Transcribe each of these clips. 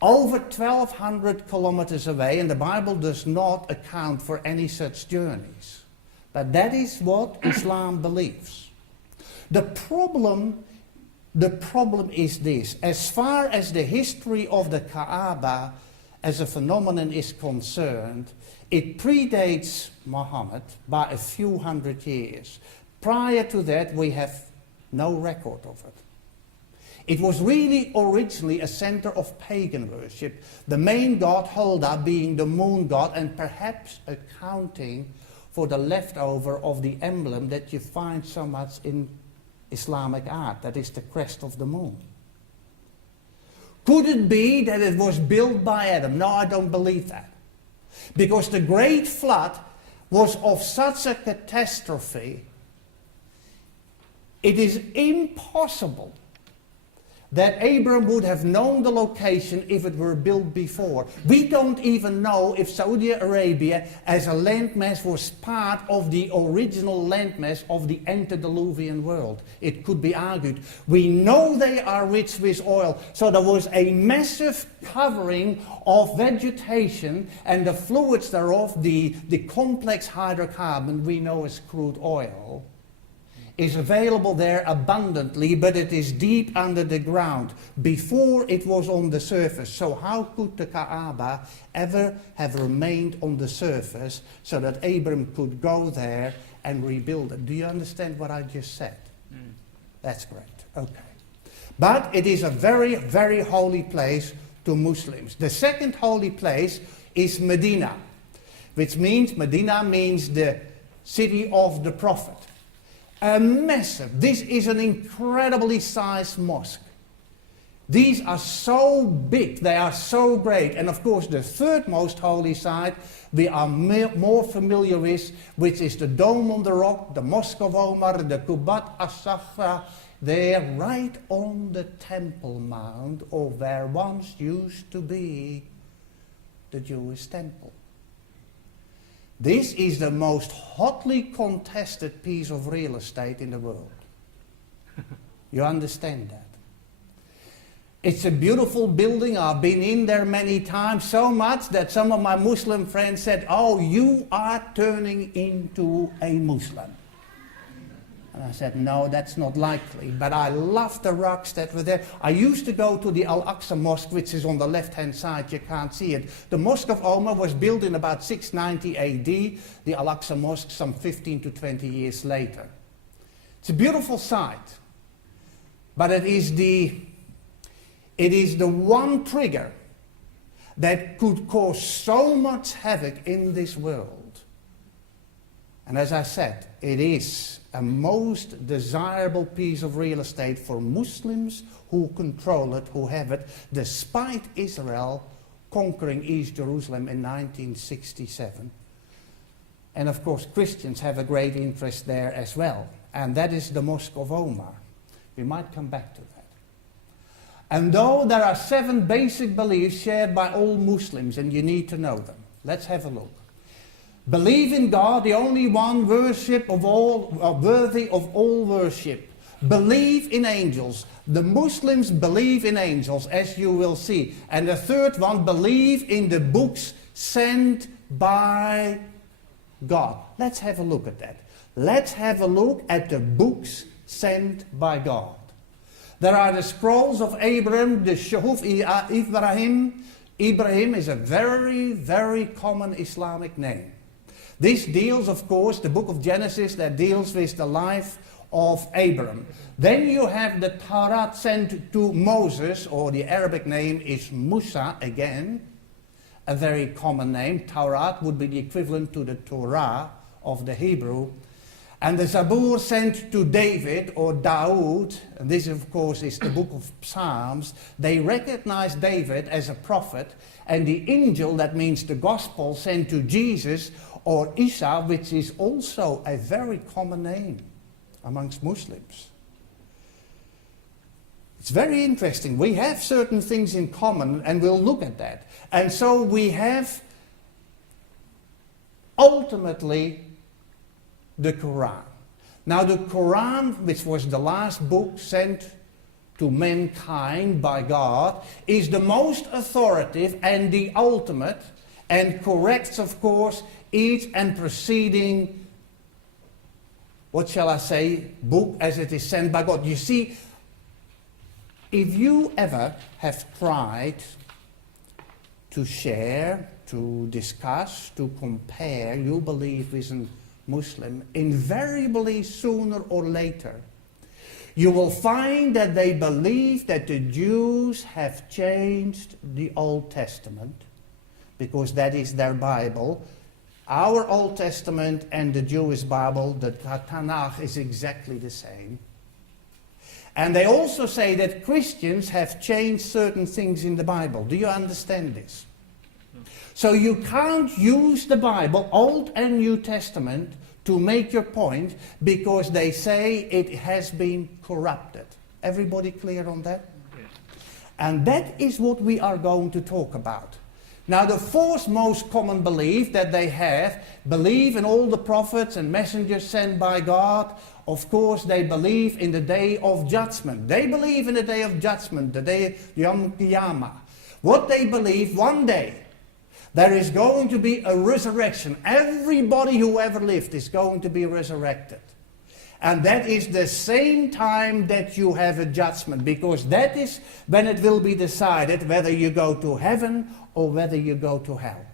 over 1,200 kilometers away, and the Bible does not account for any such journeys. But that is what Islam believes. The problem is this. As far as the history of the Kaaba as a phenomenon is concerned, it predates Muhammad by a few hundred years. Prior to that, we have no record of it. It was really originally a center of pagan worship, the main god Hulda being the moon god, and perhaps accounting for the leftover of the emblem that you find so much in Islamic art, that is the crest of the moon. Could it be that it was built by Adam? No, I don't believe that. Because the great flood was of such a catastrophe, it is impossible that Abraham would have known the location if it were built before. We don't even know if Saudi Arabia as a landmass was part of the original landmass of the antediluvian world. It could be argued. We know they are rich with oil, so there was a massive covering of vegetation, and the fluids thereof, the complex hydrocarbon we know as crude oil, is available there abundantly, but it is deep under the ground before it was on the surface. So how could the Kaaba ever have remained on the surface so that Abraham could go there and rebuild it? Do you understand what I just said? That's great. Okay. But it is a very, very holy place to Muslims. The second holy place is Medina, which means, Medina means the city of the Prophet. A massive, this is an incredibly sized mosque. These are so big, they are so great. And of course the third most holy site we are more familiar with, which is the Dome on the Rock, the Mosque of Omar, the Qubat as-Sakhra. They're right on the Temple Mount, or where once used to be the Jewish temple. This is the most hotly contested piece of real estate in the world. You understand that? It's a beautiful building. I've been in there many times, so much that some of my Muslim friends said, "Oh, you are turning into a Muslim." And I said, "No, that's not likely." But I love the rocks that were there. I used to go to the Al-Aqsa Mosque, which is on the left-hand side. You can't see it. The Mosque of Omar was built in about 690 AD. The Al-Aqsa Mosque some 15 to 20 years later. It's a beautiful site. But it is the one trigger that could cause so much havoc in this world. And as I said, it is a most desirable piece of real estate for Muslims who control it, who have it, despite Israel conquering East Jerusalem in 1967. And of course Christians have a great interest there as well. And that is the Mosque of Omar. We might come back to that. And though there are 7 basic beliefs shared by all Muslims, and you need to know them, let's have a look. Believe in God, the only one worthy of all worship. Believe in angels. The Muslims believe in angels, as you will see. And the third one, believe in the books sent by God. Let's have a look at that. Let's have a look at the books sent by God. There are the scrolls of Abraham, the Suhuf Ibrahim. Ibrahim is a very, very common Islamic name. This deals, of course, the book of Genesis that deals with the life of Abraham. Then you have the Torah sent to Moses, or the Arabic name is Musa again, a very common name. Torah would be the equivalent to the Torah of the Hebrew. And the Zabur sent to David, or Daoud, and this of course is the book of Psalms. They recognize David as a prophet, and the Injil, that means the gospel, sent to Jesus, or Isa, which is also a very common name amongst Muslims. It's very interesting. We have certain things in common, and we'll look at that. And so we have ultimately the Quran. Now the Quran, which was the last book sent to mankind by God is the most authoritative and the ultimate, and corrects, of course, each and preceding, what shall I say, book as it is sent by God. You see, if you ever have tried to share, to discuss, to compare your belief with a Muslim, invariably sooner or later, you will find that they believe that the Jews have changed the Old Testament, because that is their Bible. Our Old Testament and the Jewish Bible, the Tanakh, is exactly the same. And they also say that Christians have changed certain things in the Bible. Do you understand this? So you can't use the Bible, Old and New Testament, to make your point, because they say it has been corrupted. Everybody clear on that? Yes. And that is what we are going to talk about. Now, the fourth most common belief that they have, believe in all the prophets and messengers sent by God. Of course, they believe in the day of judgment. They believe in the day of judgment, the day Yom Kippur. What they believe, one day, there is going to be a resurrection. Everybody who ever lived is going to be resurrected. And that is the same time that you have a judgment, because that is when it will be decided whether you go to heaven or whether you go to hell.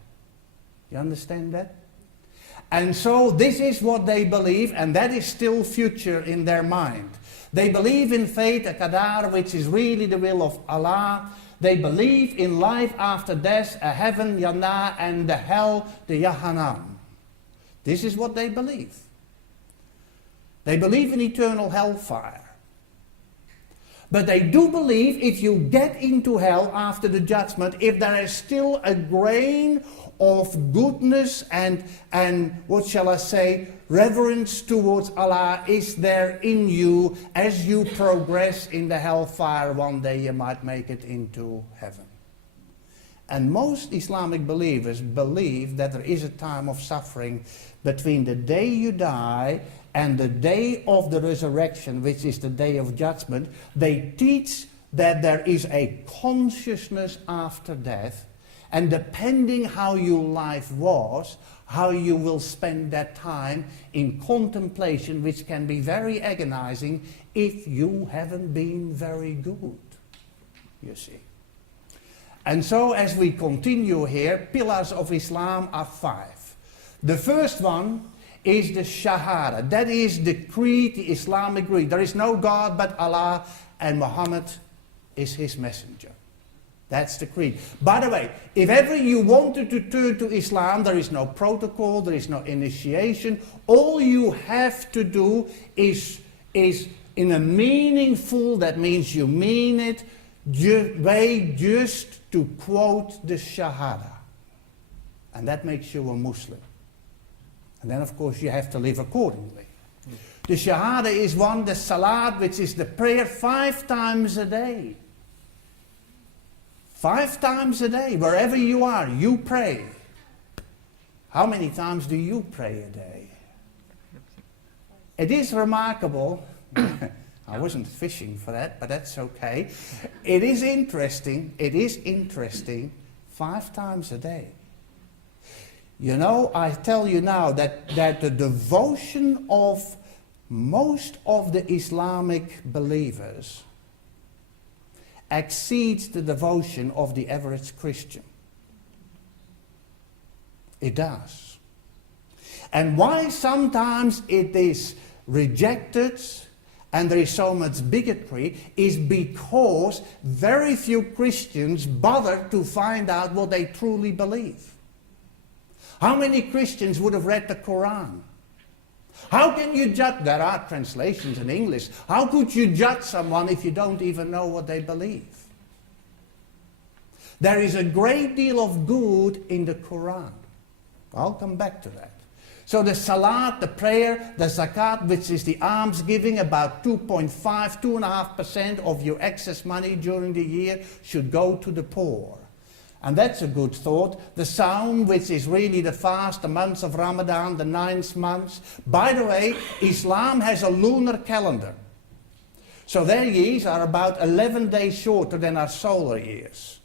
You understand that? And so this is what they believe, and that is still future in their mind. They believe in fate, a qadar, which is really the will of Allah. They believe in life after death, a heaven, Jannah, and the hell, the Jahannam. This is what they believe. They believe in eternal hellfire. But they do believe if you get into hell after the judgment, if there is still a grain of goodness and what shall I say, reverence towards Allah is there in you, as you progress in the hellfire, one day you might make it into heaven. And most Islamic believers believe that there is a time of suffering between the day you die and the day of the resurrection, which is the day of judgment. They teach that there is a consciousness after death, and depending how your life was, how you will spend that time in contemplation, which can be very agonizing if you haven't been very good, you see. And so as we continue here, pillars of Islam are 5. The first one is the Shahada. That is the creed, the Islamic creed. There is no God but Allah, and Muhammad is his messenger. That's the creed. By the way, if ever you wanted to turn to Islam, there is no protocol, there is no initiation. All you have to do is in a meaningful, that means you mean it, way just to quote the Shahada. And that makes you a Muslim. And then, of course, you have to live accordingly. The Shahada is one, the Salat, which is the prayer 5 times a day. 5 times a day, wherever you are, you pray. How many times do you pray a day? It is remarkable. I wasn't fishing for that, but that's okay. It is interesting. 5 times a day. You know, I tell you now that the devotion of most of the Islamic believers exceeds the devotion of the average Christian. It does. And why sometimes it is rejected and there is so much bigotry is because very few Christians bother to find out what they truly believe. How many Christians would have read the Quran? How can you judge? There are translations in English. How could you judge someone if you don't even know what they believe? There is a great deal of good in the Quran. I'll come back to that. So the Salat, the prayer, the Zakat, which is the alms giving, about 2.5% of your excess money during the year should go to the poor. And that's a good thought. The Saum, which is really the fast, the months of Ramadan, the 9 months. By the way, Islam has a lunar calendar. So their years are about 11 days shorter than our solar years.